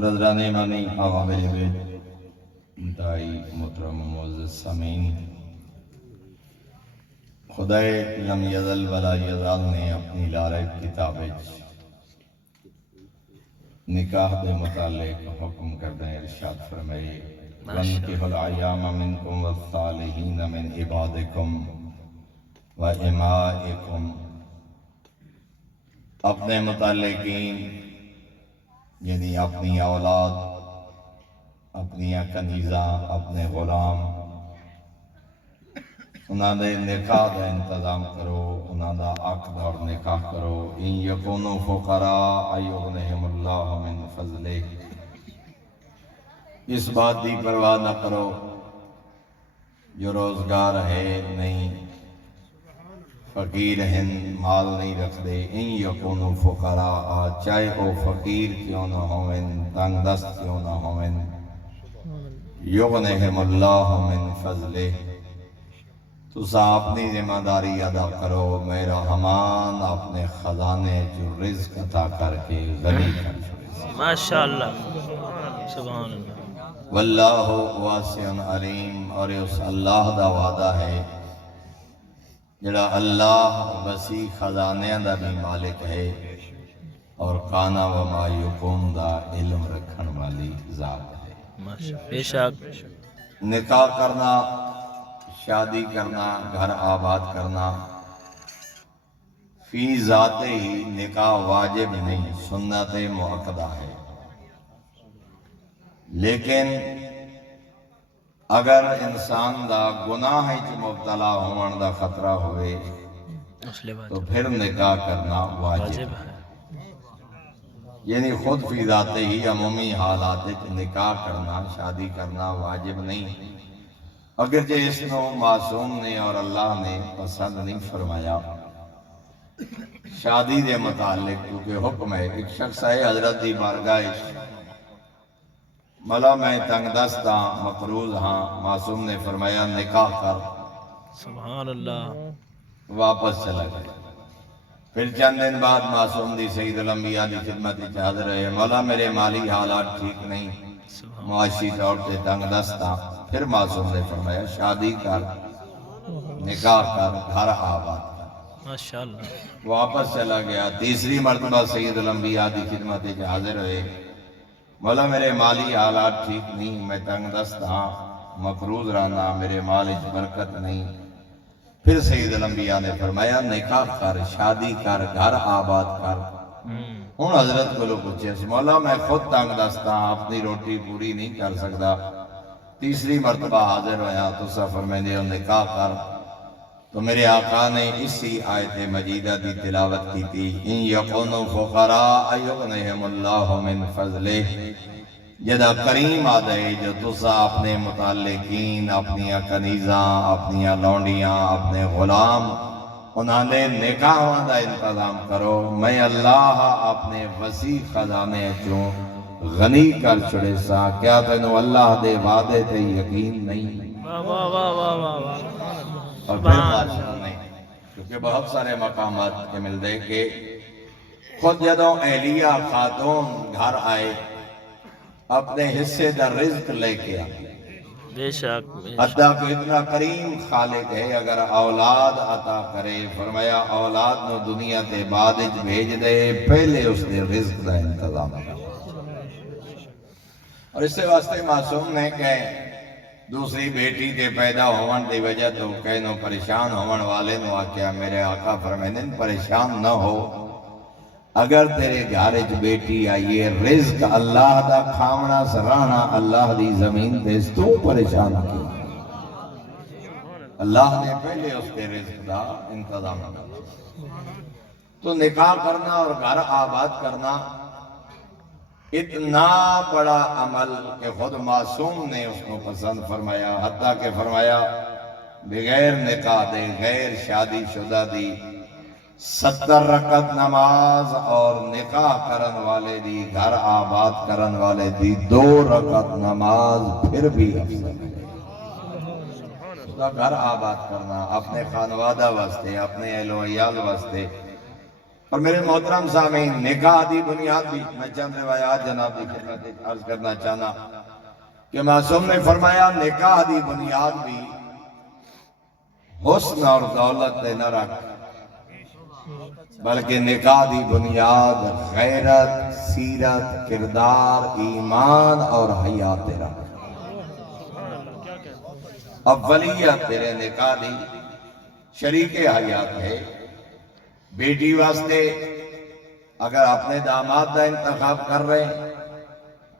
نظران منی آقا میرے بیٹ انتہائی محترم معزز سامعین، خدای لم یزل ولا یزال نے اپنی لارب کتاب نکاح دے متعلق حکم کردہ ارشاد فرمائے وَانْكِحُوا الْأَيَامَ مِنْكُمْ وَالصَّالِحِينَ مِنْ عِبَادِكُمْ وَإِمَائِكُمْ، اپنے متعلقین یعنی اپنی اولاد، اپنی کنیزاں، اپنے غلام، انہاں دے نکاح دا انتظام کرو، انہاں دا عقد اور نکاح کرو۔ ان یکونوا فقراء یغنہم اللہ من فضلہ، اس بات دی پرواہ نہ کرو جو روزگار ہے نہیں، فقیر ہیں، مال نہیں رکھتے۔ ان یکونوا فقراء، چاہے وہ فقیر کیوں نہ ہوئن، تنگ دست کیوں نہ ہوئن، یغنہم اللہ من فضلہ، تسا اپنی ذمہ داری ادا کرو، میرا رحمان اپنے خزانے جو رزق عطا کر کے غنی کر چھوڑے۔ ماشاءاللہ، سبحان اللہ۔ واللہ واسع علیم، اور اس اللہ دا وعدہ ہے جڑا اللہ وسیع خزانے دا بھی مالک ہے اور کانا وما یکون دا علم رکھن والی ذات ہے۔ بے شک نکاح کرنا، شادی کرنا، گھر آباد کرنا، فی ذات ہی نکاح واجب نہیں، سنت مؤکدہ ہے، لیکن اگر انسان دا گناہ چ مبتلا ہون دا خطرہ ہوئے تو پھر نکاح کرنا واجب ہے، یعنی خود فی ذات ہی عمومی حالات چ نکاح کرنا، شادی کرنا واجب نہیں، اگرچہ اس کو معصوم نے اور اللہ نے پسند نہیں فرمایا۔ شادی دے متعلق کیونکہ حکم ہے، ایک شخص ہے حضرت دی بارگاہ مولا میں تنگ دست ہاں، مقروض ہاں، معصوم نے فرمایا نکاح کر، سبحان اللہ، واپس چلا گیا۔ پھر چند دن بعد معصوم دی سید الانبیاء دی خدمت حاضر ہے، مولا میرے مالی حالات ٹھیک نہیں، معاشی طور سے تنگ دست ہاں۔ پھر معصوم نے فرمایا شادی کر، نکاح کر، گھر آباد کر، ماشاءاللہ، واپس چلا گیا۔ تیسری مرتبہ سید الانبیاء دی خدمت حاضر ہوئے، مولا میرے مالی حالات ٹھیک نہیں، میں تنگ دست ہاں، مقروض رہنا، میرے مال وچ برکت نہیں۔ پھر سید الانبیاء نے فرمایا نکاح کر، شادی کر، گھر آباد کر۔ ہن حضرت کو پوچھے مولا میں خود تنگ دست ہاں، اپنی روٹی پوری نہیں کر سکتا، تیسری مرتبہ حاضر ہویا تو فرمائے نکاح کر، تو میرے آقا نے اسی آیت مجیدہ دی تلاوت کی تھی ان یکونوا فقراء یغنہم اللہ من فضلہ، جدا کریم آدھے جو تسا اپنے متعلقین، اپنی کنیزاں، اپنی لونڈیاں، اپنے غلام، انہاں نے نکاحاں دا انتظام کرو، میں اللہ اپنے وسیع خزانے چوں غنی کر چھڑے سا۔ کیا تینوں اللہ دے وعدے تے یقین نہیں؟ واہ واہ واہ واہ واہ واہ، اور پھر معاشر نہیں، کیونکہ بہت سارے مقامات کے ملتے کہ خود جدوں اہلیہ خاتون گھر آئے اپنے حصے دا رزق لے کے آئے، بے شک، حتیٰ کہ اتنا کریم خالق ہے اگر اولاد عطا کرے، فرمایا اولاد نو دنیا تے بعد وچ بھیج دے، پہلے اس دے رزق دا انتظام کر۔ اور اس سے واسطے معصوم نے کہ دوسری بیٹی دے پیدا ہون دی وجہ تو کہنوں پریشان ہون والے نو آکیا میرے آقا فرمائیں پریشان نہ ہو، اگر تیرے گھر وچ بیٹی آئیے، رزق اللہ دا کھاونا سرانا اللہ دی زمین تے تو پریشان کیوں؟ اللہ نے پہلے اس کے رزق دا انتظام کرنا۔ تو نکاح کرنا اور گھر آباد کرنا اتنا بڑا عمل کہ خود معصوم نے اس کو پسند فرمایا، حتیٰ کہ فرمایا بغیر نکاح دے، غیر شادی شدہ دی 70 رکعت نماز اور نکاح کرن والے دی، گھر آباد کرن والے دی 2 رکعت نماز پھر بھی افضل ہے۔ اس کا گھر آباد کرنا اپنے خانوادہ واسطے، اپنے اہل و عیال واسطے، اور میرے محترم سامعین نکاح دی بنیاد بھی میں چند روایات جناب کی خدمت عرض کرنا چاہنا کہ معصوم نے فرمایا نکاح دی بنیاد بھی حسن اور دولت تے نہ رکھ بلکہ نکاح دی بنیاد غیرت سیرت کردار ایمان اور حیا تے رکھ اولیت تیرے نکاح دی شریک حیات ہے بیٹی واسطے اگر اپنے داماد دا انتخاب کر رہے ہیں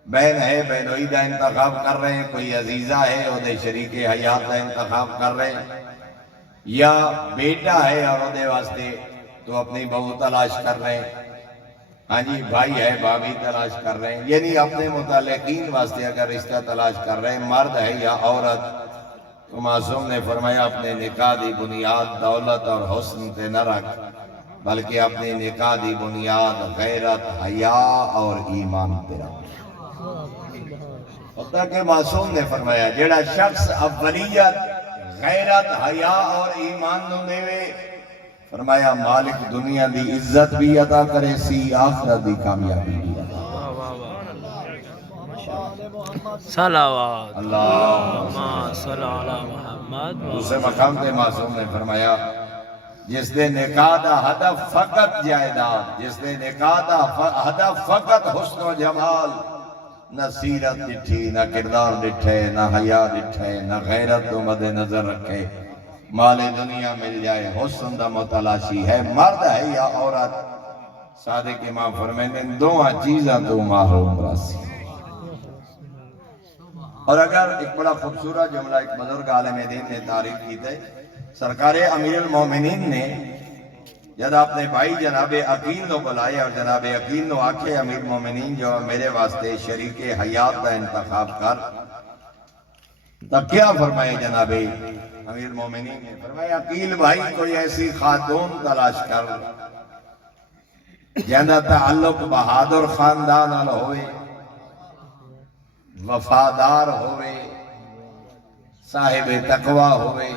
بہن ہے بہنوئی دا انتخاب کر رہے ہیں کوئی عزیزہ ہے وہ دے شریک حیات دا انتخاب کر رہے ہیں یا بیٹا ہے اور وہ دے واسطے تو اپنی بہو تلاش کر رہے ہیں ہاں جی بھائی ہے بھابھی تلاش کر رہے ہیں یعنی اپنے متعلقین واسطے اگر رشتہ تلاش کر رہے ہیں مرد ہے یا عورت تو معصوم نے فرمایا اپنے نکاح دی بنیاد دولت اور حسن تے نہ رکھ بلکہ اپنی نکاح دی بنیاد غیرت حیا اور ایمان تے رکھ ہوتا کہ معصوم نے فرمایا جیڑا شخص اولیت غیرت حیا اور ایمان نو دے فرمایا مالک دنیا دی عزت بھی عطا کرے سی آخرت دی کامیابی بھی عطا صلوات اللہ صلی علی محمد دوسرے مقام تے معصوم نے فرمایا جس دے نکاح دا ہدف فقط جائیداد جس دے نکاح دا ہدف فقط حسن و جمال نہ سیرت ڈٹھی نہ کردار ڈٹھے نہ حیا ڈٹھے نہ غیرت تو مد نظر رکھے مال دنیا مل جائے حسن دا متلاشی ہے مرد ہے یا عورت صادق امام فرمائیں ان دونوں چیزاں تو محروم راسی اور اگر ایک بڑا خوبصورت جملہ ایک بزرگ عالم دین نے تعریف کی تھے سرکار امیر المومنین نے جب اپنے بھائی جناب عقیل نو بلائے اور جناب عقیل نو آکھے امیر المومنین جو میرے واسطے شریک حیات کا انتخاب کر تب کیا فرمائے جناب امیر المومنین نے فرمایا عقیل بھائی کوئی ایسی خاتون تلاش کر جنہ تعلق بہادر خاندان نال ہوئے وفادار ہوئے صاحب تقوی ہوئے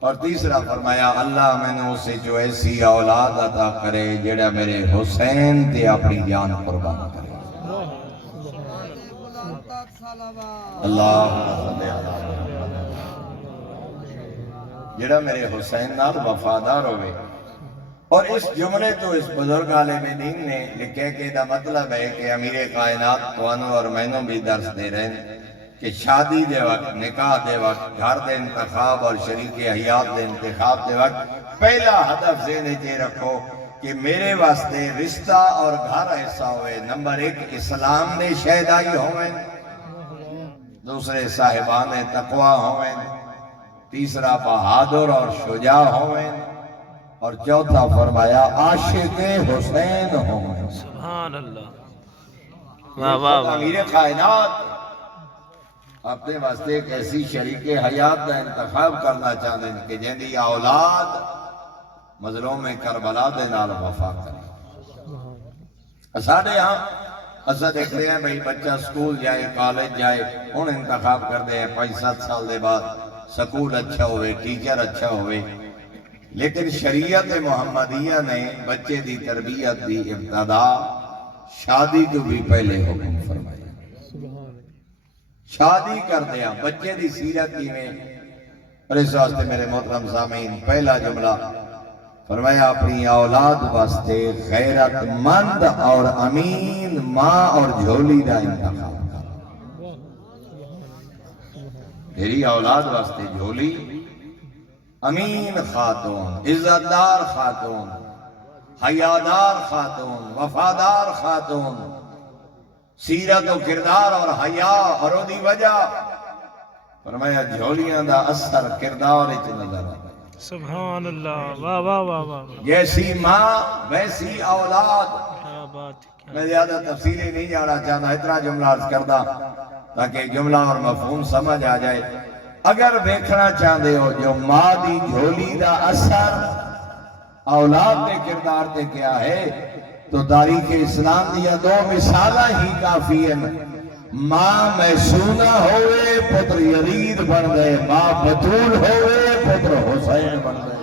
اور تیسرا فرمایا اللہ میں نے اسے جو ایسی اولاد عطا کرے جڑا میرے حسین تے اپنی جان قربان کرے اللہ جڑا میرے حسین نال وفادار ہوئے اور اس جملے تو اس بزرگ عالم دین نے لکھے کہ دا مطلب ہے کہ امیر کائنات توانو اور مینوں بھی درس دے رہے ہیں کہ شادی دے وقت نکاح دے وقت گھر دے انتخاب اور شریک حیات دے انتخاب دے وقت پہلا ہدف ذہن چ رکھو کہ میرے واسطے رشتہ اور گھر ایسا ہوئے نمبر 1 اسلام نے شہدائی ہوئے دوسرے صاحبان تقوی ہوئے تیسرا بہادر اور شجاع ہوئے اور چوتھا فرمایا عاشق حسین ہوئے سبحان اللہ واہ واہ واہ امیر کائنات اپنے واسطے ایک ایسی شریک حیات کا انتخاب کرنا چاہتے ہیں کہ جن دی اولاد مظلوم کربلا دے نال وفا کرے ساڑھے ہاں اسا دیکھ رہے ہیں بھئی بچہ سکول جائے کالج جائے ان انتخاب کرتے ہیں 5-7 سال دے بعد سکول اچھا ہوئے ٹیچر اچھا ہوئے لیکن شریعت محمدیہ نے بچے دی تربیت دی ابتدا شادی کو بھی پہلے حکم فرمایا شادی کر دیا بچے دی سیرت کی میں اور اس واسطے میرے محترم سامعین پہلا جملہ فرمایا اپنی اولاد واسطے غیرت مند اور امین ماں اور جھولی دا انتخاب کر میری اولاد واسطے جھولی امین خاتون عزتدار خاتون حیادار خاتون وفادار خاتون سیرت و کردار اور حیا اور دی وجہ فرمایا جھولیاں دا اثر کردار اچ نظر آتا سبحان اللہ واہ واہ واہ واہ جیسی ماں ویسی اولاد کیا بات ہے میں زیادہ تفصیلی نہیں جانا چاہتا اتنا جملہ عرض کردہ تاکہ جملہ اور مفہوم سمجھ آ جائے اگر دیکھنا چاہتے ہو جو ماں دی جھولی دا اثر اولاد کے کردار تے کیا ہے تو تاریخ اسلام دیا 2 مثالہ ہی کافی ہیں ماں محسونہ ہوئے پتر یزید بن گئے ماں بطول ہوئے پتر حسین بن گئے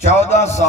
1400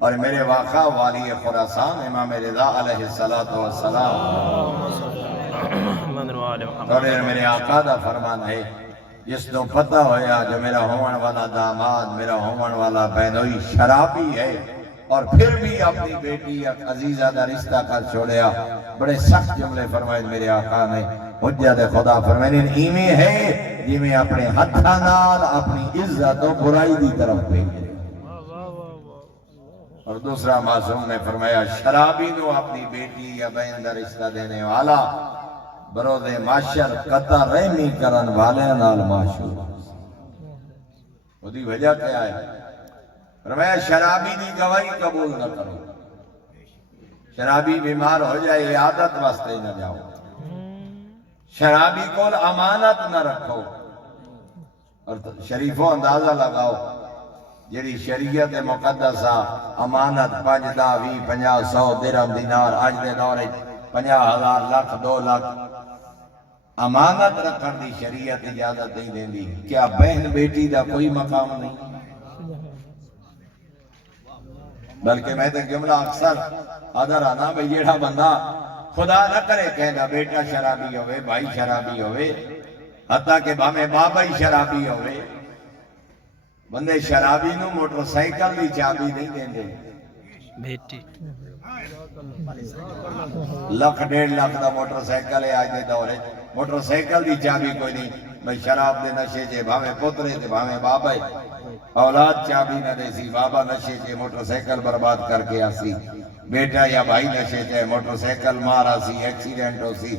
اور میرے واقع والی خراسان امام رضا علیہ السلام محمد وآل محمد اور میرے آقا دا فرمان ہے جس نو پتہ ہویا جو میرا ہون والا داماد میرا ہون والا بہنوئی شرابی ہے اور پھر بھی اپنی بیٹی عزیزہ دا رشتہ کر چھوڑیا، بڑے سخت جملے فرمائے میرے آقا نے، حجت خدا فرمائے ایویں ہے جی میں اپنے ہتھاں نال اپنی عزت و برائی دی طرف بھیجے۔ اور دوسرا معصوم نے فرمایا شرابی نو اپنی بیٹی یا بہن دا رشتہ دینے والا بروز معاشر قطع رحمی کرن والے نال معشور۔ وہ دی وجہ کیا ہے؟ فرمایا شرابی دی گواہی قبول نہ کرو، شرابی بیمار ہو جائے عادت واسطے نہ جاؤ، شرابی کو امانت نہ رکھو۔ اور شریفوں اندازہ لگاؤ جیڑی شریعت مقدسہ امانت 5 10 20 50 100 درہم دینار آج دے دورے 50,000 لاکھ 2 لاکھ امانت رکھن دی شریعت اجازت نہیں دیں دی، کیا بہن بیٹی دا کوئی مقام نہیں؟ بلکہ میں تے جملہ اکثر آدھر آنا بھئی جیڑا بندہ خدا نہ کرے کہنا بیٹا شرابی ہوئے بھائی شرابی ہوئے حتیٰ کہ بھامے بابا ہی شرابی ہوئے، بندے شرابی نو موٹر سائیکل دی چابی نہیں دیں دے، بیٹی lakh 1.5 lakh the motor cycle ہے آج دے دورے، موٹر سائیکل دی چابی کوئی نہیں، بھئی شراب دے نشے چے بھامے پترے تے بھامے بابا ہی، اولاد چابی نہ دے سی، بابا نشے چے موٹر سائیکل برباد کر کے آسی، بیٹا یا بھائی نشے چے موٹر سائیکل مارا سی ایکسیڈنٹ ہو سی،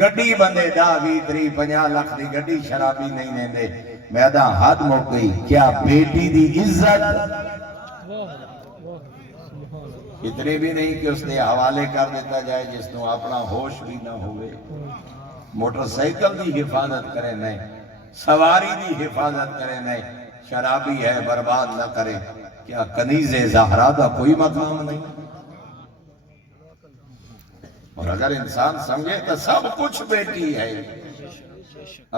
گڈی بندے 10 20 30 50 لاکھ دی گڈی شرابی نہیں دیں دے۔ میدہ حد موک گئی، کیا بیٹی دی عزت اتنے بھی نہیں کہ اس نے حوالے کر دیتا جائے جس نے اپنا ہوش بھی نہ ہوئے، موٹر سائیکل دی حفاظت کرے نہیں، سواری دی حفاظت کرے نہیں، شرابی ہے برباد نہ کرے، کیا کنیز زہرا دا کوئی مقام نہیں؟ اور اگر انسان سمجھے تو سب کچھ بیٹی ہے،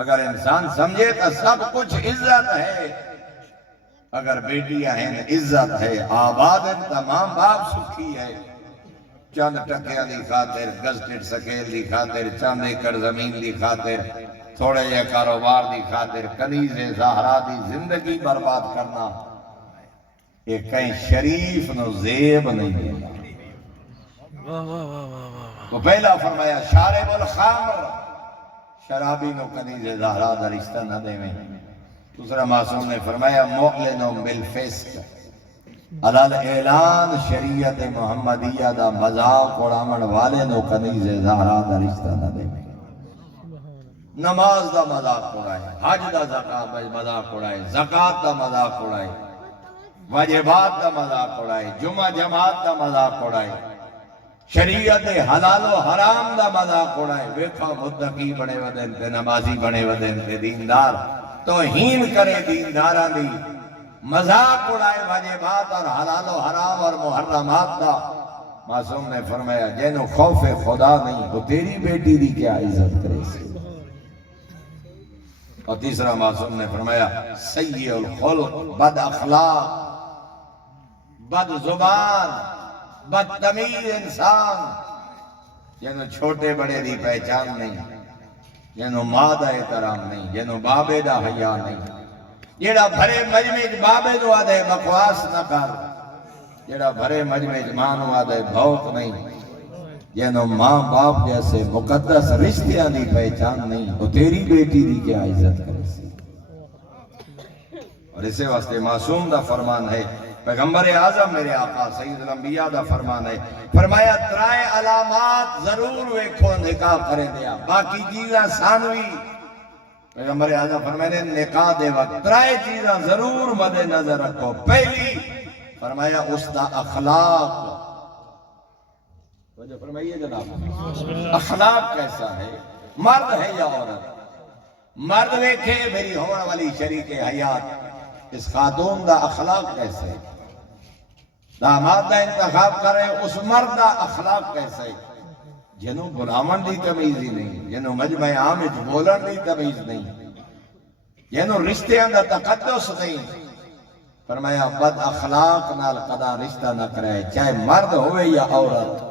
اگر انسان سمجھے تو سب کچھ عزت ہے، اگر بیٹیاں ہیں عزت ہے، آباد تمام باپ سکھی ہے، چند ٹکیاں دی خاطر گزٹڈ سکیل دی خاطر چند ایکڑ زمین دی خاطر تھوڑے یہ کاروبار دی خاطر کنیز زہرا دی زندگی برباد کرنا یہ کہیں شریف نو زیب نہیں دینا۔ تو پہلا فرمایا شارب الخمر، شرابی نو کنیز زہرا دا رشتہ نہ دے میں۔ دوسرا معصوم نے فرمایا معلن بالفسق، علال اعلان شریعت محمدیہ دا مذاق اڑامن والے نو کنیز زہرا دا رشتہ نہ دے میں۔ نماز دا مذاق اڑائے، حج دا مذاق اڑائے، زکاة دا مذاق اڑائے، واجبات دا مذاق اڑائے، جمعہ جماعت دا مذاق اڑائے، شریعت حلال و حرام دا مذاق اڑائے، ویکھا متقی بنے ودن تے نمازی بنے ودن تے دیندار توہین کرے دیندارہ دی، مذاق اڑائے واجبات اور حلال و حرام اور محرمات دا۔ معصوم نے فرمایا جینو خوف خدا نہیں وہ تیری بیٹی دی کیا عزت کرے سی۔ اور تیسرا معصوم نے فرمایا سیء الخلق، بد اخلاق، بد زبان، بدتمیز انسان، جنہوں چھوٹے بڑے دی پہچان نہیں، جنہوں ماں دا احترام نہیں، جنہوں بابے دا حیا نہیں، جیڑا بھرے مجمع بابے دو آدھے بکواس نہ کر، جیڑا بھرے مجمع ماں نو آدھے بھوک نہیں، جنہوں ماں باپ جیسے مقدس رشتیاں دی پہچان نہیں، وہ تیری بیٹی دی کیا عزت کرے سی۔ اور اسے واسطے معصوم دا فرمان ہے، پیغمبر اعظم میرے آقا سید الانبیاء دا فرمان ہے، فرمایا ترائے علامات ضرور ویکھو نکاح کرے دیا، باقی چیزاں ثانوی۔ پیغمبر اعظم فرمائے نکاح دے وقت ترائے چیزاں ضرور مد نظر رکھو۔ پہلی فرمایا اس دا اخلاق، وجہ فرمائیے جناب اخلاق کیسا ہے، مرد ہے یا عورت، مرد ویکھے میری ہونے والی شریک حیات اس خاتون دا اخلاق کیسے، داماد دا انتخاب کرے اس مرد دا اخلاق کیسے، جنہوں غلامن دی تمیز ہی نہیں، جنہوں مجمع عام وچ بولن دی تمیز نہیں، جنہوں رشتیاں دا تقدس نہیں، فرمایا بد اخلاق نال قدا رشتہ نہ کرے، چاہے مرد ہوئے یا عورت۔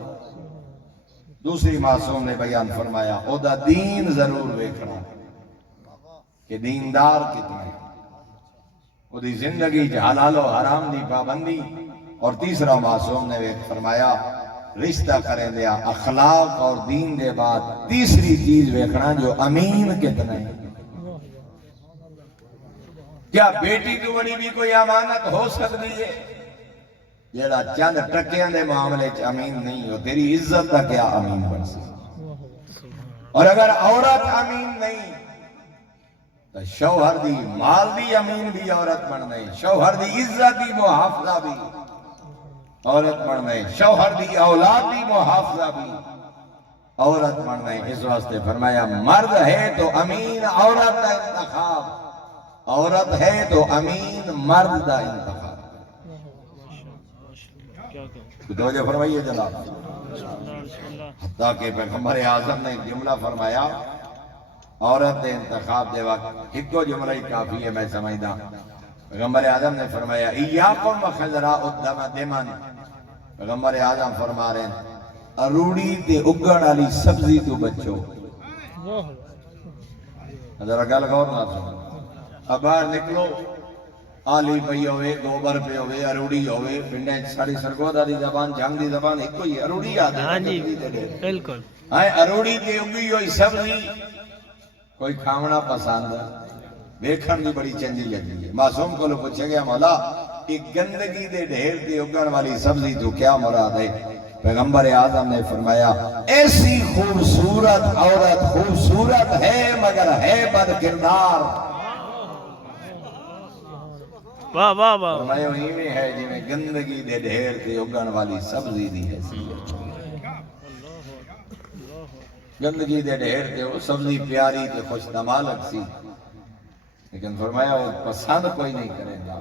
دوسری معصوم نے بیان فرمایا او دا دین ضرور ویکھنا کہ دیندار کتنے، او دی زندگی حلال و حرام دی پابندی۔ اور تیسرا معصوم نے فرمایا رشتہ کریں دیا اخلاق اور دین دے بعد تیسری چیز ویکھنا جو امین کتنے۔ کیا بیٹی تو بڑی بھی کوئی امانت ہو سکتی ہے؟ جیڑا چند ٹکیاں دے معاملے چ امین نہیں ہو، تیری عزت کا کیا امین بن سکتی؟ اور اگر عورت امین نہیں تو شوہر دی مال دی امین بھی عورت بن نہیں، شوہر دی عزت دی محافظہ بھی عورت بن نہیں، شوہر دی اولاد دی محافظہ بھی عورت بن نہیں۔ اس واسطے فرمایا مرد ہے تو امین عورت کا انتخاب، عورت ہے تو امین مرد کا انتخاب۔ توجہ فرمائیے جناب۔ حتیٰ کہ پیغمبر اعظم نے ایک جملہ فرمایا عورت دے انتخاب دے وقت، ایک دو جملہ ہی کافی ہے میں سمجھدا۔ پیغمبر اعظم نے فرمایا ایاکم وخضراء الدم دمن، پیغمبر اعظم فرما رہے ہیں اروڑی تے اگن والی سبزی تو بچو۔ ذرا گل غور نہ سنو، اب باہر نکلو آلی پئی ہوئے، گوبر پہ ہوئے، اروڑی ہوئے، پنڈے ساڑی سرگودا دی زبان جنگ دی زبان ایک کوئی اروڑی آدھے۔ ہاں جی بالکل۔ اروڑی تے اگی ہوئی سبزی کوئی کھاونا پسند ویکھن دی بڑی چنگی لگی ہے۔ معصوم کو لو پوچھے گیا مولا ایک گندگی دے ڈھیر تے اگن والی سبزی تو کیا مراد ہے؟ پیغمبر اعظم نے فرمایا ایسی خوبصورت عورت خوبصورت ہے مگر ہے بد کردار۔ واہ واہ واہ۔ فرمایا وہی میں ہے جی میں گندگی دے ڈھیر تے اگن والی سبزی دی حیثیت۔ گندگی دے ڈھیر تے وہ سبزی پیاری تے خوش دمالک سی، لیکن فرمایا وہ پسند کوئی نہیں کرے گا۔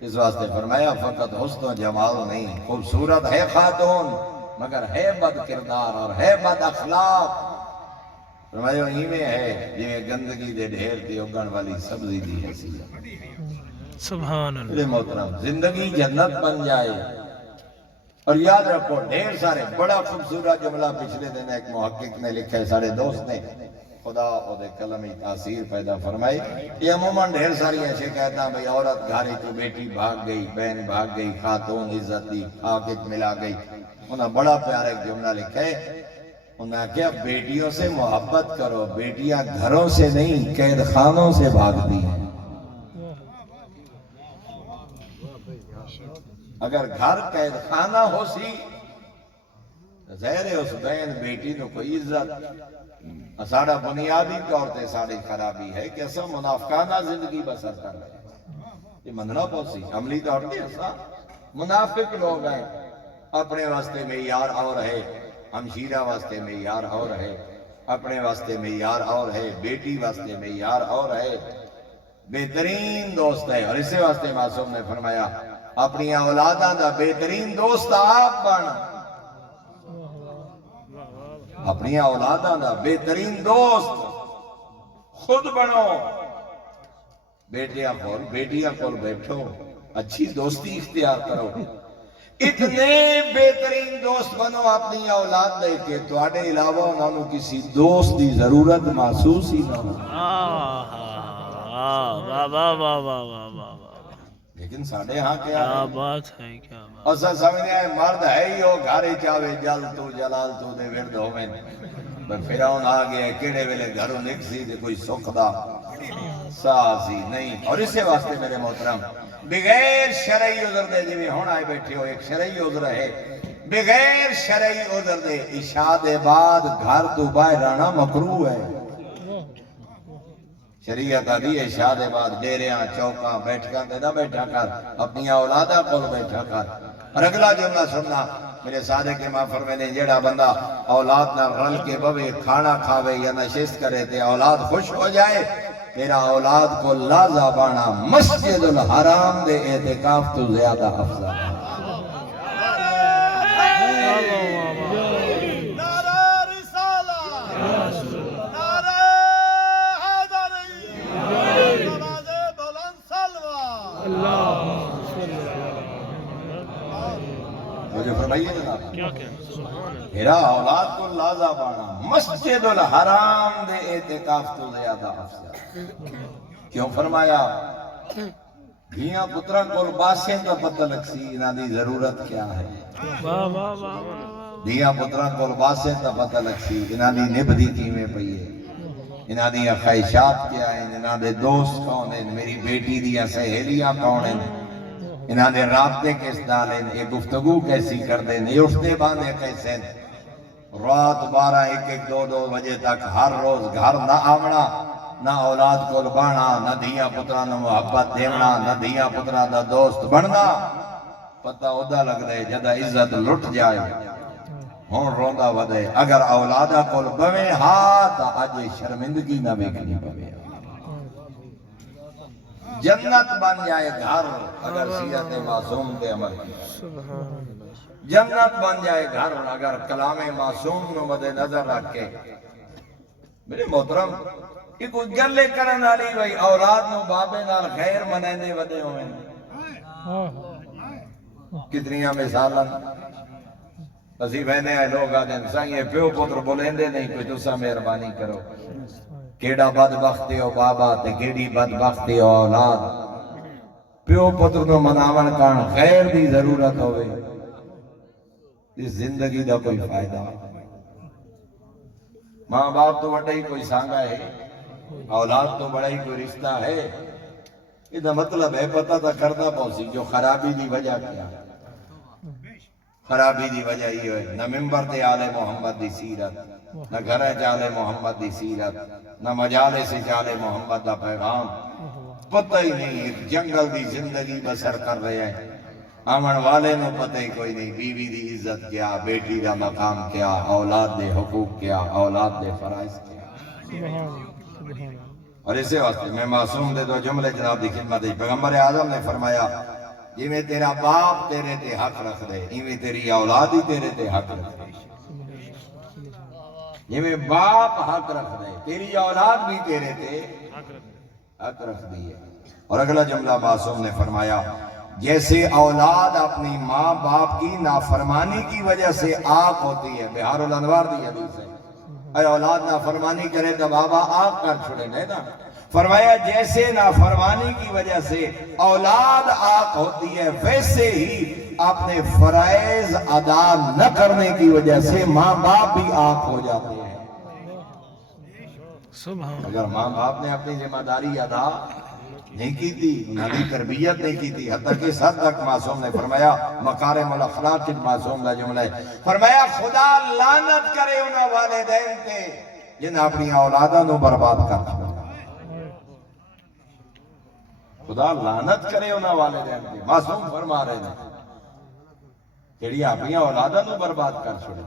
اس واسطے فرمایا فقط حسن و جمال نہیں، خوبصورت ہے خاتون مگر ہے بد کردار اور ہے بد اخلاق۔ فرمایا وہی میں ہے جی میں گندگی دے ڈھیر تے اگن والی سبزی دی حیثیت۔ سبحان اللہ۔ میرے محترم زندگی جنت بن جائے۔ اور یاد رکھو ڈھیر سارے بڑا خوبصورت جملہ پچھلے دن ایک محقق نے لکھا ہے، سارے دوست نے، خدا اور کلمی تاثیر پیدا فرمائی۔ یہ عموماً ڈھیر ساری ایسے کہتا ہے بھئی عورت گھاری تو بیٹی بھاگ گئی، بہن بھاگ گئی، خاتون عزت دی آکت ملا گئی۔ انہوں نے بڑا پیارا ایک جملہ لکھا ہے، انہوں نے کہا بیٹیوں سے محبت کرو، بیٹیاں گھروں سے نہیں قید خانوں سے بھاگتی ہیں۔ اگر گھر قید خانہ ہو سی ظاہر ہے اس بہن بیٹی نو کوئی عزت۔ ساڑا بنیادی طور تے ساڑی خرابی ہے کہ اسا منافقانہ زندگی بسر کر رہے ہیں۔ یہ مننا پوسی عملی طور تے اسا منافق لوگ ہیں۔ اپنے واسطے معیار اور ہے، ہمشیرہ واسطے معیار اور ہے، اپنے واسطے معیار اور ہے، بیٹی واسطے معیار اور ہے، بہترین دوست ہے۔ اور اسی واسطے معصوم نے فرمایا اپنی اولاداں دا بہترین دوست آپ بن، اپنی اولاداں دا بہترین دوست خود بنو۔ بیٹیاں کول بیٹھو، اچھی دوستی اختیار کرو، اتنے بہترین دوست بنو اپنی اولاد دے کے تواڈے علاوہ انہاں نوں کسی دوست دی ضرورت محسوس ہی نہ ہو۔ واہ واہ واہ واہ واہ واہ۔ لیکن ساڑھے ہاں کیا بات ہے، کیا بات۔ اسا سمجھنے ہیں مرد ہے ہی ہو گھارے چاہے جل تو جلال تو دے ورد ہوئے، فیرعون آ گیا کیڑے ویلے گھروں نکسی دے کوئی سکھ دا سازی نہیں۔ اور اسے واسطے میرے محترم بغیر شرعی عذر دے جویں ہون آئے بیٹھے ہو، ایک شرعی عذر ہے، بغیر شرعی عذر دے عشاء دے بعد گھر تو باہر آنا مکروہ ہے۔ شریعت آدھی عشاء دے بعد ڈیریاں چوکاں بیٹھکاں تے نہ بیٹھا کر، اپنی اولاداں کول بیٹھا کر۔ اور اگلا جملہ سننا، میرے صادق امام فرماتے ہیں جیڑا بندہ اولاد نہ رل کے بوے کھانا کھاوے یا نشست کرے تے اولاد خوش ہو جائے، تیرا اولاد کو لازا بانا مسجد الحرام دے اعتکاف تو زیادہ افضل ہے۔ اللہ فرمائیے جناب کیا کہنا سبحان اللہ میرا اولاد کو لازا بانا مسجد الحرام دے اعتکاف تو زیادہ افضل کیوں فرمایا دھیاں پترہ کول باسیں تو پتہ لگ سی انہاں دی ضرورت کیا ہے واہ واہ واہ دھیاں پترہ کول باسیں تو پتہ لگ سی انہاں دی نبھدی کیویں پئی ہے انہاں دی خواہشات کیا ہیں انہاں دے دوست کون ہیں میری بیٹی دیاں سہیلیاں کون ہیں انہاں دے رابطے کس ڈالیں یہ گفتگو کیسی کر دیں یہ اٹھتے باندھے کیسے رات 12 1 1 2 بجے تک ہر روز گھر نہ آونا نہ اولاد کو بانا نہ دھیاں پترہ نہ محبت دیونا نہ دھیاں پترہ دا دوست بننا پتہ ادا لگ دے جدہ عزت لٹ جائے ہون روندہ ودے اگر اولادہ کو بویں ہاتھ آج شرمندگی نہ بیکنی بویں جنت بن جائے گھر اگر سیرت معصوم کے عمل کیا جنت بن جائے گھر اگر کلام معصوم نو مد نظر رکھ کے میرے محترم یہ کوئی گلے کرن والی بھائی اولاد نو بابے نال خیر منیندے ودے ہوئے کتنیاں مثالاں اسی بہنے آئے لوگ آدھیں سائیں پیو پتر بولیندے نہیں کوئی تسا مہربانی کرو کیڑا بدبختی ہو بابا تے کیڑی بدبختی ہو اولاد پیو پتر نو مناون کان خیر دی ضرورت ہوئے اس زندگی دا کوئی فائدہ ماں باپ تو بڑا ہی کوئی سانگا ہے اولاد تو بڑا ہی کوئی رشتہ ہے یہ دا مطلب ہے پتہ تا کردہ پوسی جو خرابی دی وجہ کیا خرابی دی وجہ یہ ہے نہ ممبر تے آل محمد دی سیرت نہ گھرے چالے محمد دی سیرت نہ مجالے سے چالے محمد دا پیغام پتہ ہی نہیں ایک جنگل دی زندگی بسر کر رہے ہیں آمن والے نو پتہ ہی کوئی نہیں بیوی دی عزت کیا بیٹی دا مقام کیا اولاد دے حقوق کیا اولاد دے فرائض کیا اور اسے واسطے میں معصوم دے دو جملے جناب دی خدمت ہے پیغمبر اعظم نے فرمایا جی میں تیرا باپ تیرے تے حق رکھ دے ایویں تیری اولاد ہی تیرے تے حق رکھ دے جی میں باپ حق رکھ دے تیری اولاد بھی تیرے تے حق رکھ دی ہے اور اگلا جملہ معصوم نے فرمایا جیسے اولاد اپنی ماں باپ کی نافرمانی کی وجہ سے آگ ہوتی ہے بہار الانوار دی حدیث ہے اے اولاد نافرمانی کرے تو بابا آگ کر چھوڑے نہیں نا فرمایا جیسے نافرمانی کی وجہ سے اولاد آگ ہوتی ہے ویسے ہی اپنے فرائض ادا نہ کرنے کی وجہ سے ماں باپ بھی آگ ہو جاتے ہیں اگر ماں باپ نے اپنی ذمہ داری ادا نہیں کی تھی نبی تربیت نہیں کی تھی حتیٰ کہ حد تک معصوم نے فرمایا مکارم الاخلاق کی معصوم کا جملہ ہے فرمایا خدا لعنت کرے انہاں والدین تے جن اپنی اولاداں نو برباد کر چھوڑا خدا لعنت کرے انہاں والدین تے معصوم فرما رہے ہیں کہ اپنی اولاداں نو برباد کر چھوڑے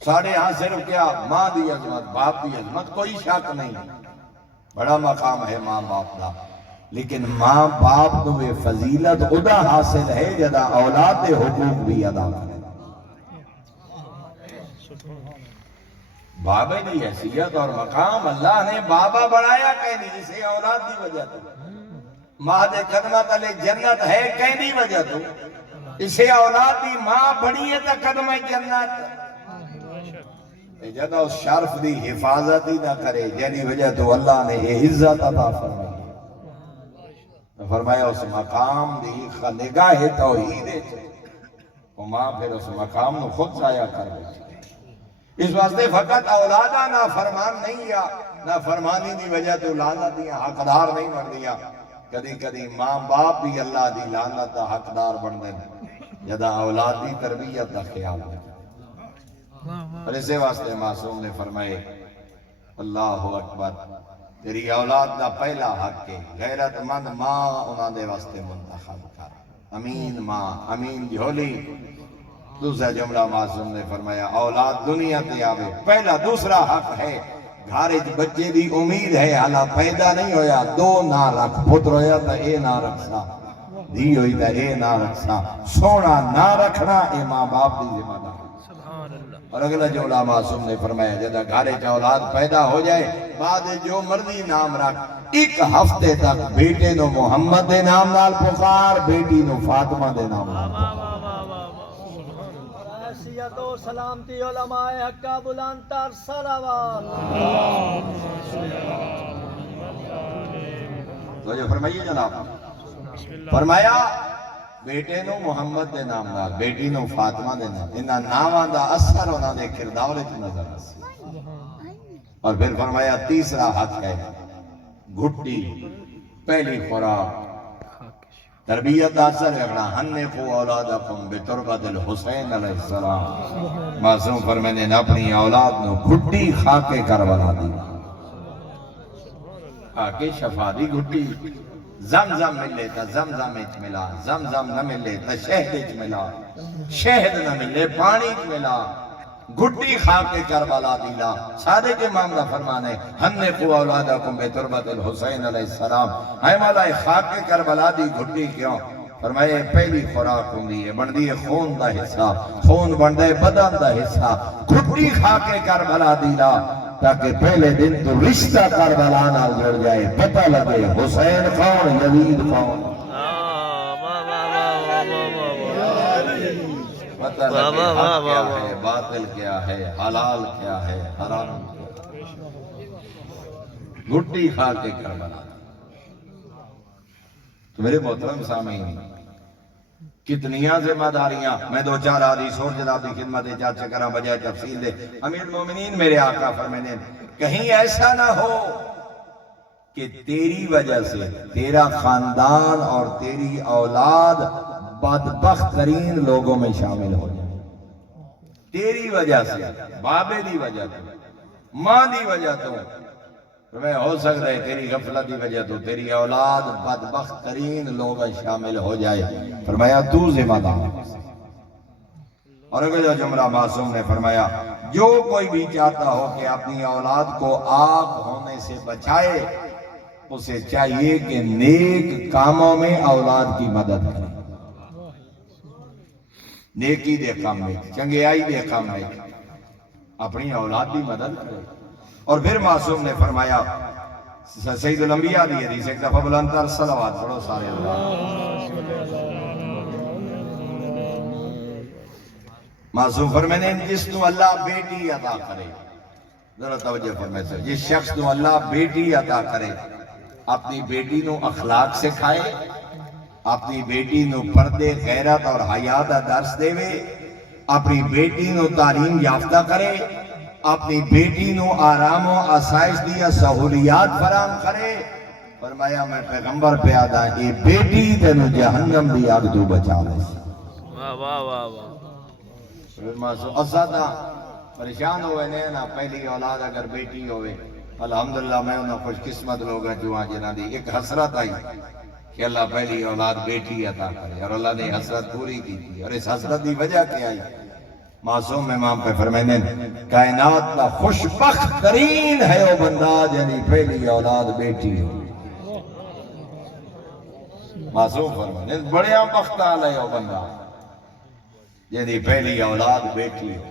ساڑھے ہاں صرف کیا ماں دی عظمت باپ دی عظمت کوئی شک نہیں بڑا مقام ہے ماں باپ دا لیکن ماں باپ کو وہ فضیلت ادا حاصل ہے جدا اولاد دے حقوق بھی ادا کرے بابے دی حیثیت اور مقام اللہ نے بابا بڑھایا کہنی اسے اولاد دی وجہ تو ماں دے قدمہ تلے جنت ہے کہنی وجہ تو اسے اولاد دی ماں بڑی ہے تا قدمہ جنت جدہ اس شرف دی حفاظت ہی نہ کرے جنہی وجہ تو اللہ نے یہ عزت عطا فرمائی فرمایا اس مقام دی نگاہ توحید ہے وہ ماں پھر اس مقام نو خود ضائع کر گئی اس واسطے فقط اولادہ نہ فرمان نہیں یا نہ فرمانی دی وجہ تو لعنت دیا حقدار نہیں بن دیا کدی کدی ماں باپ بھی اللہ دی لعنت دا حقدار بن دے جدہ اولاد دی تربیت دا خیال ہے اور اسے واسطے معصوم نے فرمائے اللہ اکبر تیری اولاد دا پہلا حق ہے غیرت مند ماں انہاں دے واسطے منتخب کر امین ماں امین جھولی دوسرا جملہ معصوم نے فرمایا اولاد دنیا تے آوے پہلا دوسرا حق ہے گھارج بچے دی امید ہے حالا پیدا نہیں ہویا دو نہ رکھ پتر ہویا تا اے نہ رکھسا دی ہوئی تا اے نہ رکھسا سونا نہ رکھنا اے ماں باپ دی ذمہ داری اور اگلا جملہ معصوم نے فرمایا جدہ گھارے چا اولاد پیدا ہو جائے بعد جو مرضی نام رکھ ایک ہفتے تک بیٹے نو محمد دے نام نال پکار بیٹی نو فاطمہ دے نام نال صلوات و سلامتی علماء حق کا بلند تر صلوات. تو جو فرمائیے جناب، فرمایا بیٹے نو محمد دے نام نال، بیٹی نو فاطمہ دے نام، انہاں ناماں دا اثر انہاں دے کردار وچ نظر آسی. اور پھر فرمایا تیسرا حق ہے گھٹی، پہلی خوراک، تربیت دا اثر رکھنا. حنقوا اولادکم بتربت الحسین علیہ السلام. معصوم فرمانے نے اپنی اولاد نو گھٹی کھا کے کربلا دی، کھا کے شفا دی گھٹی. زمزم ملے تا زمزم اچ ملا، زمزم نہ ملے تا شہد اچ ملا، شہد نہ ملے پانی اچ ملا، گھٹی کھا کے کربلا دیلا. صادق امام دا فرمان ہے حنقوا اولادکم بتربت الحسین علیہ السلام. ہے مولا کھا کے کربلا دی گھٹی کیوں؟ فرمائے پہلی خوراک ہوندی ہے، بندی ہے خون دا حصہ، خون بندے بدن دا حصہ. گھٹی کھا کے کربلا دیلا تاکہ پہلے دن تو رشتہ کربلا نال جڑ جائے، پتہ لگے حسین کون، یزید کون. پتہ لگے حق کیا ہے، باطل کیا ہے، حلال کیا ہے، حرام کیا ہے. گھٹی کھا کے کربلا. تو میرے محترم سامعین، کتنیاں ذمہ داریاں. میں دو چار حدیث اور جناب کی خدمت چاچا کراں بجائے تفصیل دے. امیر المومنین میرے آقا فرمانے کہیں ایسا نہ ہو کہ تیری وجہ سے تیرا خاندان اور تیری اولاد بدبخت ترین لوگوں میں شامل ہو جائے. تیری وجہ سے، بابے دی وجہ تو، ماں دی وجہ تو، میں ہو سکتا ہے تیری غفلت دی وجہ تو تیری اولاد بدبخت ترین لوگ شامل ہو جائے. فرمایا تو ذمہ دار. اور اگر جملہ معصوم نے فرمایا جو کوئی بھی چاہتا ہو کہ اپنی اولاد کو آگ ہونے سے بچائے، اسے چاہیے کہ نیک کاموں میں اولاد کی مدد کرے. نیکی دے کام میں، چنگیائی دے کام میں اپنی اولاد کی مدد کرے. اور پھر معصوم نے فرمایا سید الانبیاء دی حدیث، ایک دفعہ بلند تر صلوات پڑھو سارے اللہ. معصوم فرمانے جس نو اللہ بیٹی عطا کرے، ذرا توجہ فرمائے سر، جس شخص نو اللہ بیٹی عطا کرے، اپنی بیٹی نو اخلاق سکھائے، اپنی بیٹی نو پردے، غیرت اور حیا دا درس دے، اپنی بیٹی نو تعلیم یافتہ کرے، اپنی بیٹی نو آرام و آسائش دیا سہولیات فراہم کرے. فرمایا میں پیغمبر پہ آدھا اے بیٹی تینو جہنم دی آگ تو بچا لے. واہ واہ واہ واہ. اسادہ پریشان ہوئے نا پہلی اولاد اگر بیٹی ہوئے. الحمدللہ میں انہوں خوش قسمت لوگ ہیں جو آج جنہ دی ایک حسرت آئی کہ اللہ پہلی اولاد بیٹی عطا کرے، اور اللہ نے حسرت پوری کی تھی. اور اس حسرت دی وجہ کیا آئی؟ معصوم امام پہ فرمائنے کائنات کا خوشبخت ترین ہے وہ بندہ جنہی پہلی اولاد بیٹی ہو. معصوم فرمائنے بڑے بخت آل ہے وہ بندہ جنہی پہلی اولاد بیٹی ہو.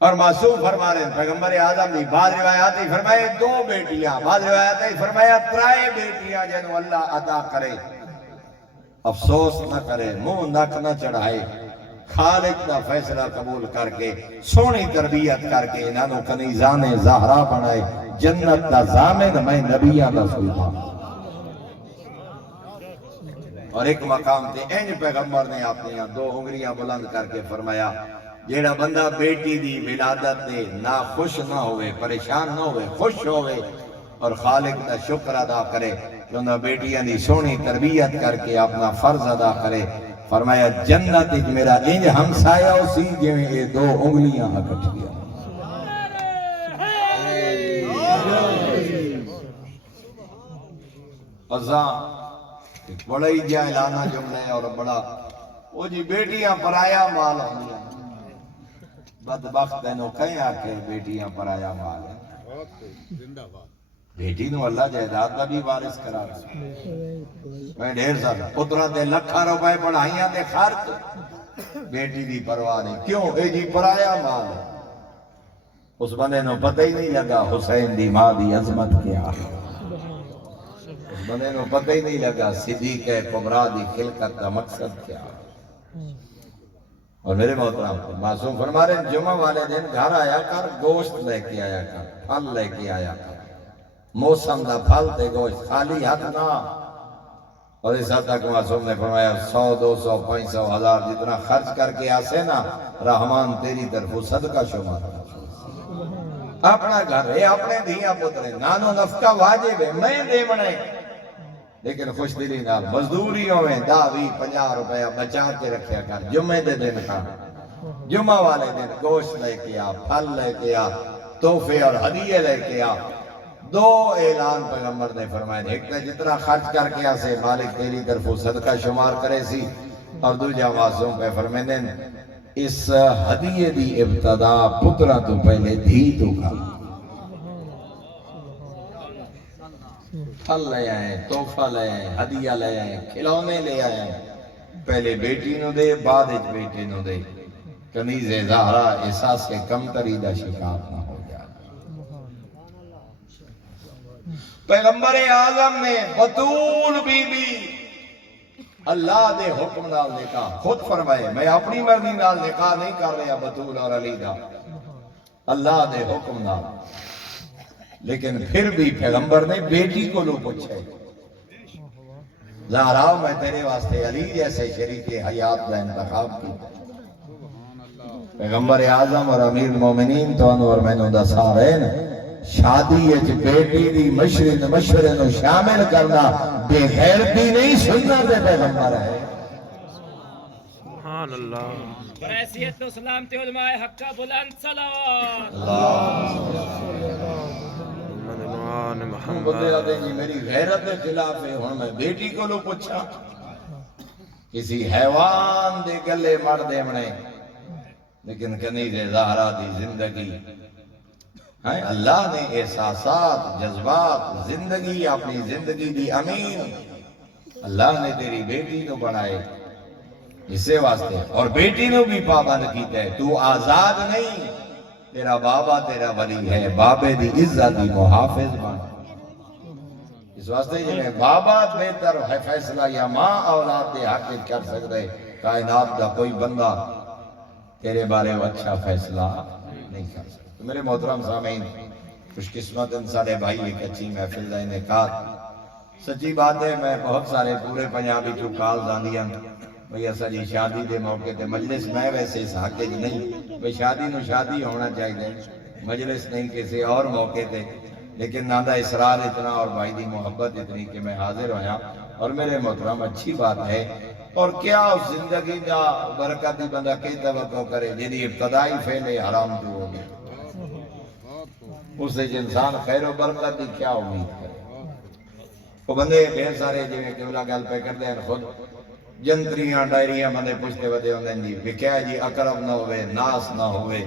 اور معصوم فرما رہے ہیں پیغمبر اعظم نے بعض روایات ہی فرمائے 2 بیٹیاں، بعض روایات ہی فرمایا 3 بیٹیاں جنہوں اللہ عطا کرے. افسوس نہ کرے، منہ نک نہ چڑھائے، خالق دا فیصلہ قبول کر کے سونی تربیت کر کے انہوں کنیزان زہرا بنائے. جنت دا ضامن میں نبیاں دا سلطان. اور ایک مقام تے انج پیغمبر نے اپنی 2 انگلیاں بلند کر کے فرمایا جیڑا بندہ بیٹی دی ولادت دے نہ خوش نہ ہوئے، پریشان نہ ہوئے، خوش ہوئے اور خالق دا شکر ادا کرے، جو بیٹیاں دی سونی تربیت کر کے اپنا فرض ادا کرے، فرمایا جنت ایک میرا انج ہمسایا اسی جو یہ 2 انگلیاں اکٹھیاں. ازاں ایک بڑا ہی جاہلانہ جملہ ہے اور بڑا وہ جی بیٹیاں پرایا مال ہونی ہیں. بدبخت انہوں کہیں آکے بیٹیاں پرایا مال ہیں. بیٹی نو اللہ جائیداد کا بھی وارث کرا رہا میں ڈھیر سارا پترہ دے لکھا روپے پڑھائیاں دے خرچ، بیٹی دی پرواہ نہیں. کیوں؟ اے جی پرایا مال ہے. اس بندے نو پتہ ہی نہیں لگا حسین دی ماں دی عظمت کیا، اس بندے نو پتہ ہی نہیں لگا صدیق کبریٰ دی خلقت کا مقصد کیا. اور میرے محترم معصوم فرما رہے ہیں جمعہ والے دن گھر آیا کر گوشت لے کے آیا کر، پھل لے کے آیا کر، موسم دا پھل تے گوشت، خالی ہاتھ نہ۔ اور اس حد تک معصوم نے فرمایا 100 200 500 1000 جتنا خرچ کر کے آسے نا، رحمان تیری طرف صدقہ شمار کر۔ اپنا گھر ہے، اپنے دھیاں پترے، نانو نفقہ واجب ہے، میں دے بنے، لیکن خوش دلی نال مزدوریوں میں 10-20-50 روپیہ بچا کے رکھیا کر۔ جمعے دے دن کھا، جمعہ والے دن گوشت لے کے آ، پھل لے کے آ، تحفے اور ہدیے لے کے آ۔ دو اعلان پیغمبر نے فرمائے، ایک تے جتنا خرچ کر کے آسے مالک تیری طرف صدقہ شمار کرے سی، اور دوجہ معصوم پہ فرمینے اس ہدیے دی ابتدا پترہ تو پہلے دھی تو کھا۔ پھل لے آئے، تحفہ لے آئے، ہدیہ لے آئے، کھلونے لے آئے، پہلے بیٹی نو دے، بعد بیٹے نو دے، کنیز زہرا احساس کے کم تری دا شکار نہ ہو جائے۔ پیغمبر اعظم نے بطول بی بی اللہ دے حکم نال نکاح خود فرمائے، میں اپنی مرضی نال نکاح نہیں کر رہا بطول اور علی دا، اللہ دے حکم نال۔ لیکن پھر بھی پیغمبر نے بیٹی کو لو پوچھے، زہرا میں تیرے واسطے علی جیسے شریک حیات کا انتخاب کی۔ پیغمبر اعظم اور امیر المومنین تو انور مینوں دسا رہے ہیں، شادی اچ بیٹی دی مشورے نو شامل کرنا بے غیرتی نہیں، سنت پیغمبر ہے۔ سبحان اللہ۔ برحیثیت و سلامتی علماء حق کا بلند صلوات۔ بندے آدھے جی میری غیرت کے خلاف ہے، ہن میں بیٹی کو لو پوچھا، کسی حیوان دے گلے مر دے منے، لیکن کنیز زہرا دی زندگی، اللہ نے احساسات، جذبات، زندگی، اپنی زندگی دی امین اللہ نے تیری بیٹی کو بنائے اسے واسطے، اور بیٹی نو بھی پابند کیتا ہے، تو آزاد نہیں، تیرا بابا تیرا ولی ہے، بابے دی عزت دی محافظ بن۔ اس واسطے جنہیں بابا بہتر ہے فیصلہ یا ماں اولاد دے حق کر سکتے، کائنات دا کوئی بندہ تیرے بارے اچھا فیصلہ نہیں کر سکتا۔ تو میرے محترم سامعین، خوش قسمت ان سارے بھائی ایک اچھی محفل دا انعقاد۔ سچی بات ہے، میں بہت سارے پورے پنجابی جو کالز آندیاں بھئی ایسا جی شادی دے موقع تے مجلس میں ویسے اس حق نہیں، بھئی شادی نو شادی ہونا چاہیے، مجلس نہیں کسی اور موقع تے، لیکن ناندہ اسرار اتنا اور بھائی دی محبت اتنی کہ میں حاضر ہویا، اور میرے محترم اچھی بات ہے۔ اور کیا اس زندگی دا برکتی بندہ کی توقع کرے جنہی ابتدائی فعل حرام جو ہو گئے، اس سے انسان خیر و برکت دی کیا امید کرے؟ وہ بندے بہت سارے جنہیں قبلہ گل پہ کرتے ہیں خود جنتریاں ڈائریاں بندے پوچھتے ودے ہوندے ہیں جی بکیا جی اقرب نہ ہوئے، ناس نہ ہوئے۔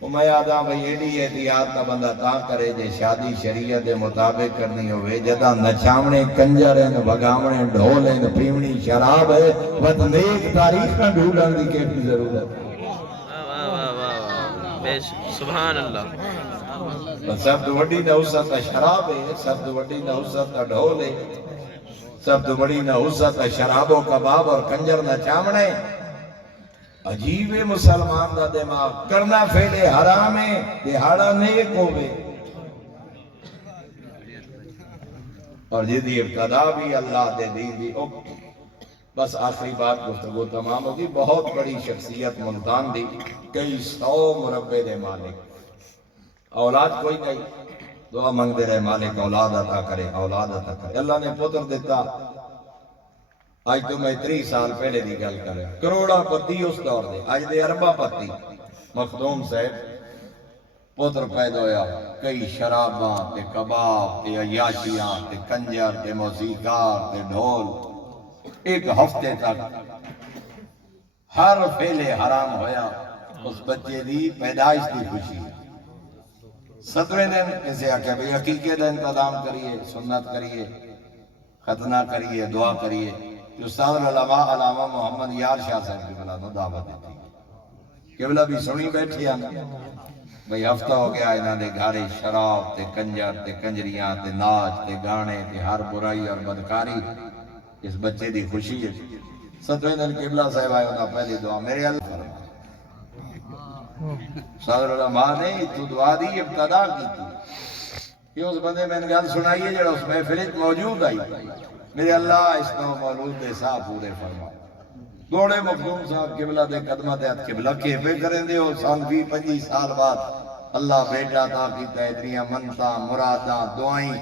وہ میں یاداں بھئی ایڈی احتیاط کا بندہ تاں کرے جے شادی شریعت دے مطابق کرنی ہوئے، جدہ نچامنے کنجریں بگامنے ڈھولیں پیمنی شراب ہے، وقت نیک تاریخ ڈھولن دی کی ضرورت ہے۔ سبحان اللہ۔ سب تو وڈی نحوست شراب ہے، سب تو وڈی نحوست ڈھول ہے، سب تو بڑی نحوست شراب و کباب اور کنجر نچامنے۔ عجیب مسلمان دا دماغ، کرنا فعل حرام ہے، دہاڑا نیک ہوئے، اور جدی ابتدا بھی اللہ دے دین دی۔ بس آخری بات گفتگو تمام ہوگی۔ بہت بڑی شخصیت ملتان دی، کئی 100 مربع دے مالک، اولاد کوئی نہیں، دعا منگتے رہے مالک اولاد عطا کرے، اولاد عطا کرے۔ اللہ نے پتر دیتا، آج تو میں 30 سال پہلے دی گل کرے، کروڑا پتی اس دور دے، آج دے اربا پتی۔ مخدوم صاحب پتر پیدا ہویا، کئی شراباں تے کباب تے عیاشیاں تے کنجر تے موسیقار تے ڈھول، ایک ہفتے تک ہر فعل حرام ہویا۔ اس بچے دی پیدائش دی خوشی، 7ویں دن کسی آکھیا بھئی عقیقے دا انتظام کریے، سنت کریے، ختنہ کریے، دعا کریے۔ استاد العلماء علامہ محمد یار شاہ صاحب کی بلا نو دعوت دیتی، قبلہ بھی سنی بیٹھی ہیں بھئی ہفتہ ہو گیا انہاں دے گھارے شراب تے کنجر تے کنجریاں تے ناچ تے گانے تے ہر برائی اور بدکاری۔ اس بچے دی خوشی ہے۔ 7ویں دن قبلہ صاحب آئے انہاں پہلی دعا میرے اللہ صدر العلماء نے تو دعا دی ابتدا کی تھی کہ اس بندے میں گل سنائیے جڑا اس محفل موجود آئی میرے اللہ اس کو مولود دے صاحب پورے فرما دوڑے مخدوم صاحب قبلہ دے قدمہ دے ہاتھ قبلہ کے بے کریں دے ہو سال 20-25 سال بعد اللہ بیٹا عطا کیتا ہے اتنیاں منتاں مراداں دعائیں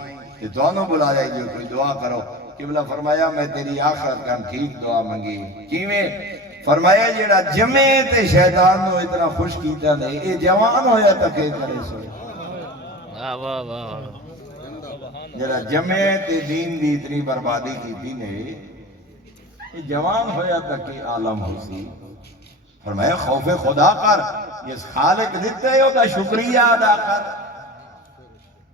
کہ دونوں بلا جائے جو کوئی دعا کرو قبلہ فرمایا میں تیری آخرت کا ٹھیک دعا منگی کیویں فرمایا جیڑا جمع تے شیطان نو اتنا خوش کیتا نے اے جوان ہویا تکے کرے سو واہ واہ واہ جیڑا جمع تے دین دی اتنی بربادی کیتی نے اے جوان ہویا تکے عالم ہوسی فرمایا خوف خدا کر یہ خالق دیتے ہو کا شکریہ ادا کر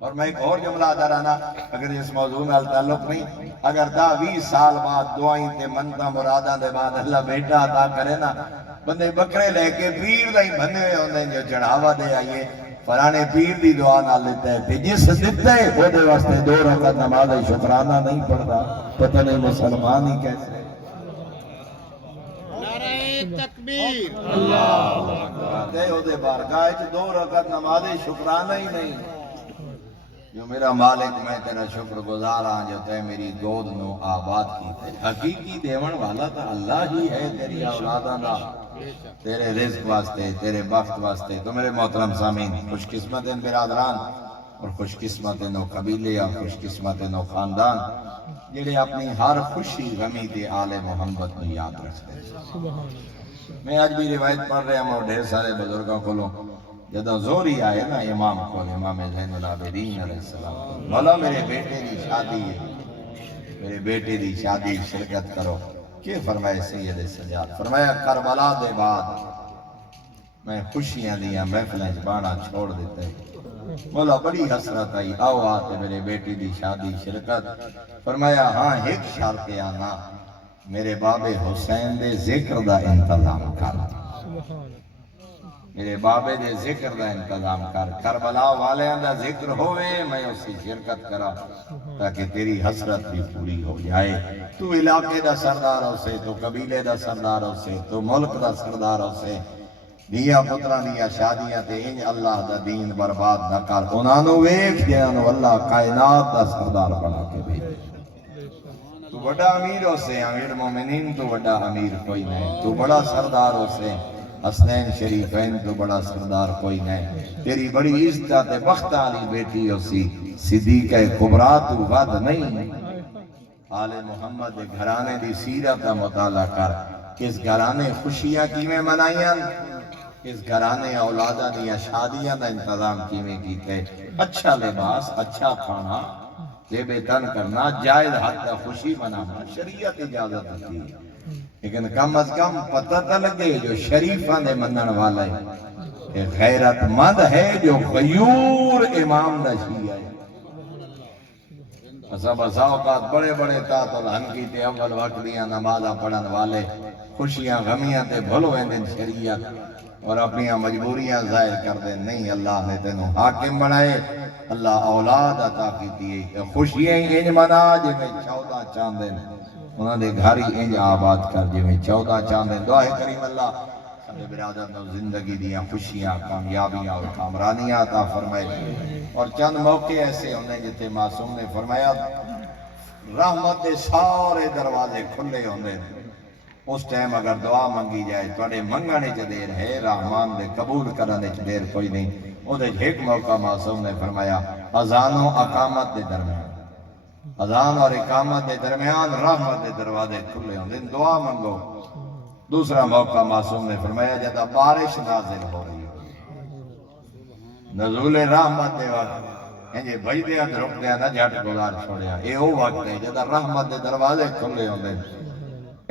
اور میں ایک اور جملہ دارانا اگر اس موضوع میں تعلق نہیں اگر 10-20 سال بعد دعائیں تے منتاں مراداں دے بعد اللہ بیٹا عطا کرے نا بندے بکرے لے کے پیر دائی بندے ہوئے ہوندے جو چڑھاوا دے آئیے فرانے پیر دی دعا نہ لیتے ہیں تے جس دیتے ہیں وہ دے واسطے 2 رکعت نماز شکرانہ نہیں پڑھتا پتہ نہیں مسلمان ہی کیسے نعرہ تکبیر اللہ دے ہو دے بارگاہ 2 رکعت نماز شکرانہ ہی نہیں جو میرا مالک میں تیرا شکر گزار ہاں جو تے میری گود نو آباد کی تے حقیقی دیون والا تا اللہ ہی ہے تیری اولاداں دا تیرے رزق واسطے تیرے بخت واسطے تو میرے محترم سامعین خوش قسمت ہیں برادران اور خوش قسمت نو قبیلے اور خوش قسمت نو خاندان جڑے اپنی ہر خوشی غمی دے آل محمد میں یاد رکھتے ہیں میں آج بھی روایت پڑھ رہا ہوں اور ڈھیر سارے بزرگوں کو لوں جدہ زوری آئے نا امام کو امام زین العابدین علیہ السلام مولا میرے بیٹے دی شادی ہے میرے بیٹے دی شادی شرکت کرو کہ فرمائے سید سجاد فرمایا کربلا دے بعد میں خوشیاں دیا محفلیں جبانا چھوڑ دیتے مولا بڑی حسرت آئی آؤ آتے میرے بیٹی دی شادی شرکت فرمایا ہاں ایک شرط آنا میرے بابے حسین دے ذکر دا انتظام کر میرے بابے دے ذکر دا انتظام کر کربلا والے دا ذکر ہوئے میں اسی شرکت کرا تاکہ تیری حسرت بھی پوری ہو جائے تو علاقے دا سردار ہو سے تو قبیلے دا سردار ہو سے تو ملک دا سردار ہو سے دیا پترہ دیا شادیاں تے انج اللہ دا دین برباد نہ کر انہوں ویکھ جانو اللہ کائنات دا سردار بنا کے بھیجے تو بڑا امیر ہو سے امیر مومنین تو بڑا امیر کوئی نہیں تو بڑا سردار ہو سے حسنین شریفین تو بڑا سردار کوئی نہیں تیری بڑی عزت بخت علی بیٹی ہو سی صدیقہ کبریٰ تو ود نہیں آل محمد گھرانے دی سیرت کا مطالعہ کر کس گھرانے خوشیاں کیویں منائیاں کس گھرانے اولادہ دیا شادیاں دا انتظام کیویں کیتے اچھا لباس اچھا کھانا جیب تن کرنا جائز حد کا خوشی منانا شریعت اجازت ہوتی ہے لیکن کم از کم پتہ تا لگے جو شریفہ نے منن والا ہے غیرت مند ہے جو غیور امام نشی ہے بسا اوقات بڑے بڑے تات الہن کی تے اول وقت دیا نمازہ پڑھن والے خوشیاں غمیاں تے بھلو ہیں دن شریعت اور اپنی مجبوریاں ظاہر کر دیں نہیں اللہ نے تینوں حاکم بنائے اللہ اولاد عطا کی دیئے خوشیاں انج منا جی میں 14 چاندیں انہوں نے گھاری انج آباد کر جی میں 14 چاندیں دعائے کریم اللہ سب برادر نے زندگی دیا خوشیاں کامیابیاں اور کامرانیاں عطا فرمائے اور چند موقع ایسے ہونے جتے معصوم نے فرمایا رحمت دے سارے دروازے کھلے ہونے اس ٹائم اگر دعا منگی جائے توڑے منگانے چا دیر ہے رحمان دے قبول کرنے چا دیر کوئی نہیں وہ دے ایک موقع معصوم نے فرمایا اذان و اقامت دے درمیان اذان اور اقامت دے درمیان رحمت دے دروازے کھلے ہونے دعا منگو دوسرا موقع معصوم نے فرمایا جدا بارش نازل ہو رہی ہو نزول رحمت دے وقت انجھے بھائی دیا دھرک دیا نہ جھٹ گزار چھوڑیا اے وہ وقت ہے جدا رحمت دے دروازے کھلے ہونے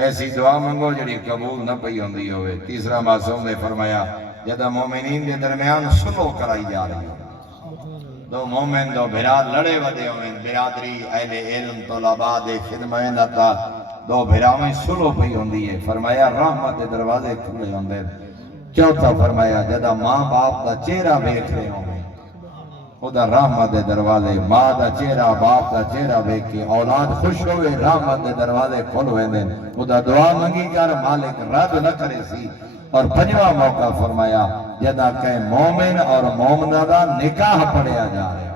ایسی دعا منگو جڑی قبول نہ پئی ہوندی ہوئے تیسرا معصوم نے فرمایا جدا مومنین دے درمیان سلو کرائی جا رہی ہو دو مومن دو بھرا لڑے ودے ہوئے برادری اہل علم طلباء دے خدمین عطا دو بھراویں سلو پئی ہوندی ہے فرمایا رحمت دے دروازے کھلے ہوندے چوتھا فرمایا جدا ماں باپ دا چہرہ بیٹھ رہے ہوں خدا رحمت دے دروازے ماں دا چہرہ باپ دا چہرہ بیٹھ کے اولاد خوش ہوئے رحمت دے دروازے کھل ہوئے دیں خدا دعا منگی کر مالک رد نہ کرے سی اور پنجواں موقع فرمایا جدا کہ مومن اور مومنہ دا نکاح پڑھیا جا رہا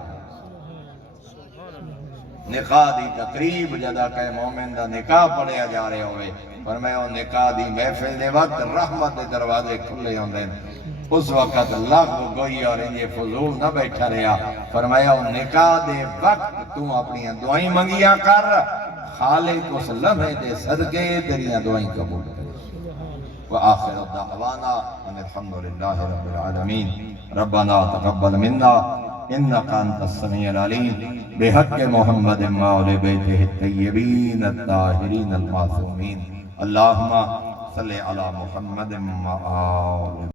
نکاح دی تقریب جدا کہ مومن دا نکاح پڑھیا جا رہے ہوئے فرمایا نکاح دی محفل دے وقت رحمت دے دروازے کھلے ہوندے اس وقت لغو گوئی اور انجے فضول نہ بیٹھا رہا فرمایا نکاح دے وقت تو اپنی دعائیں منگیا کر خالق اس لمحے دے صدقے تیریاں دعائیں قبول کرے وآخر دعوانا ان الحمدللہ رب العالمین ربنا تقبل منا انك انت السميع العليم بحق محمد وآل بیتہ الطیبین الطاہرین المعصومین اللہم صلی علی محمد وآل